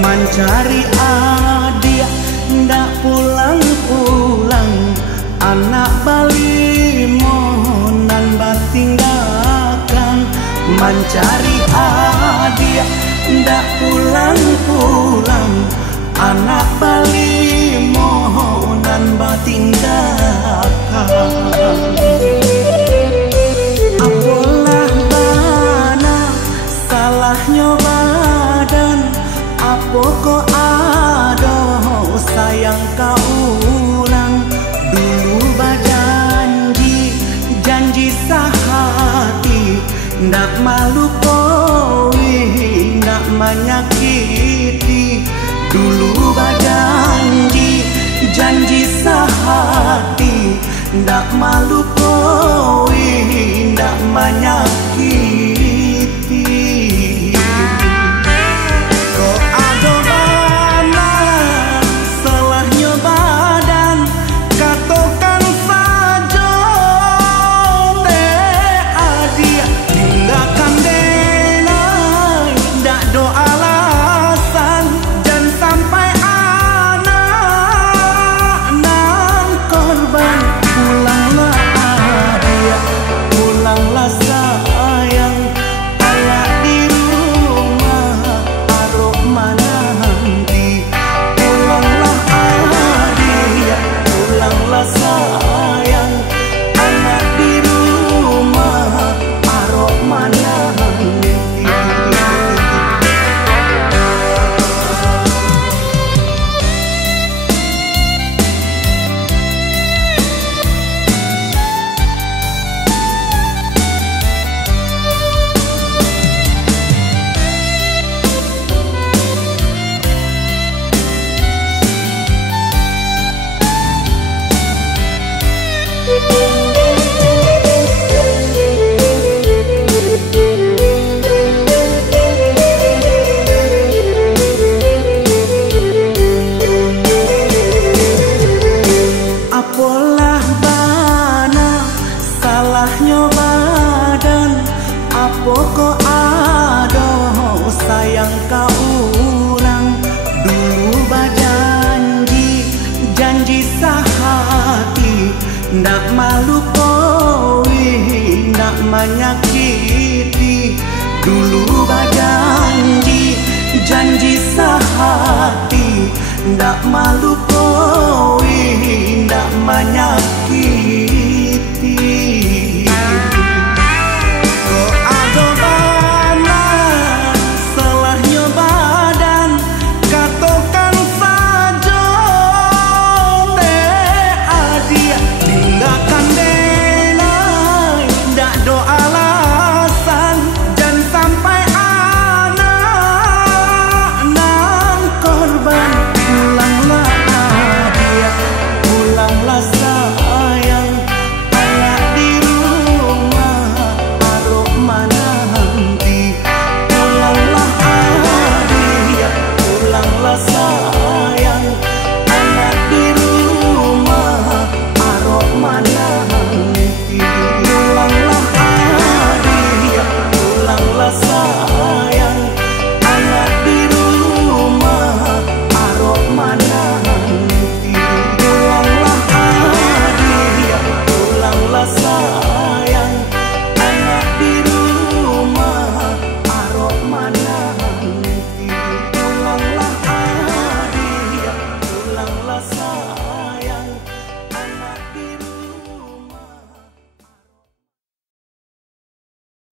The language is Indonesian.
mencari adik ndak pulang-pulang, anak Bali mohonan batinggalkan. Mencari adik ndak pulang-pulang, anak Bali mohonan batinggalkan. Apalah bana salahnya badan, apa kok ada sayang kau ulang. Dulu berjanji, janji sehati, ndak malu kowe, ndak menyakiti. Dulu berjanji, janji sehati, ndak malu kowe, ndak menyakiti. Kok ada bana salahnya badan, katakan saja teh adik, tinggalkan denai, ndak do alasan. Dan sampai anak nang korban, pulanglah adik, pulanglah sayang, ayah di rumah arok mana nanti. Pulanglah adik, pulanglah sayang, anak di rumah arok mana nanti. Apalah bana salahnya badan, apa kok ada sayang kau ulang. Dulu berjanji, janji sehati, ndak malu kowe, ndak menyakiti. Dulu berjanji, janji sehati, ndak malu kowe, ndak menyakiti.